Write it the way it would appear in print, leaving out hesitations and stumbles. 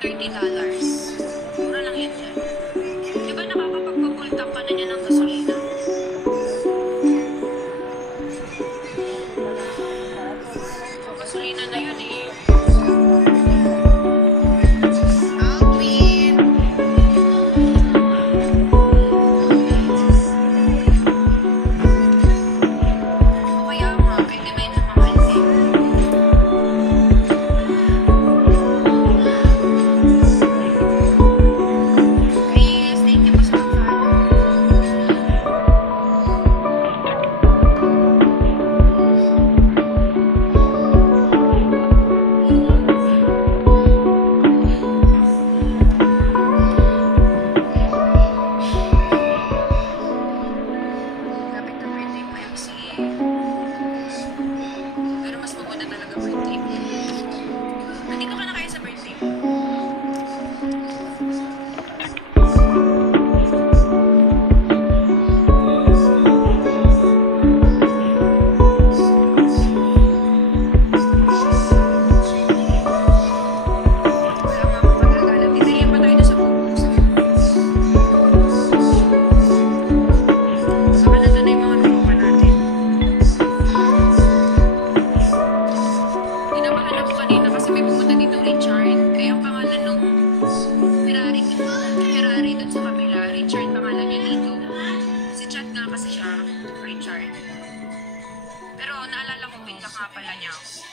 $30. Mura lang yan dyan. Di ba nakakapagpapultang ka na niya ng gasolina? Gasolina na yun eh. Alvin! O kaya nga, pwede ba yun mahal eh? Chris, thank you po sa pag-follow. Lapit na birthday mo, MC. Pero mas maganda talaga birthday mo. Nandito ka na kaya sa birthday mo? Wala nga akong magagalang. Didalihan pa tayo doon sa bubong. Saka nandun na yung mga tropa natin. Inabahan ako kanina kasi may pumunta dito Richard. Kaya ang pangalan nung Ferrari dun sa kabila. Richard pangalan niya dito. Si chat nga kasi siya, Richard. Pero naalala ko, pinka nga pala niya ako.